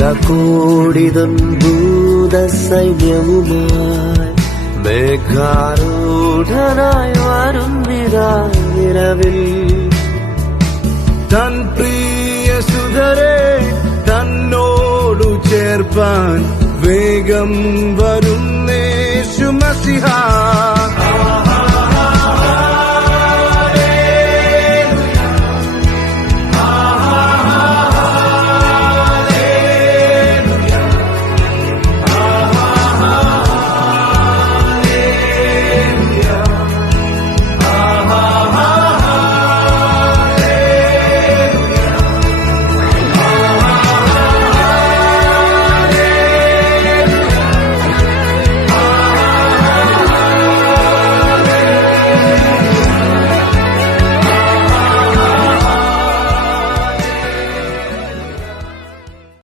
കൂടക്കൂടിതൻ ഭൂതസൈന്യവുമായി മേഘാരൂഢനായി വരുന്നിരാവിൽ തൻ പ്രിയ സുതരെ തന്നോടു ചേർപ്പാൻ വേഗം വരുന്നേശു മസിഹാ.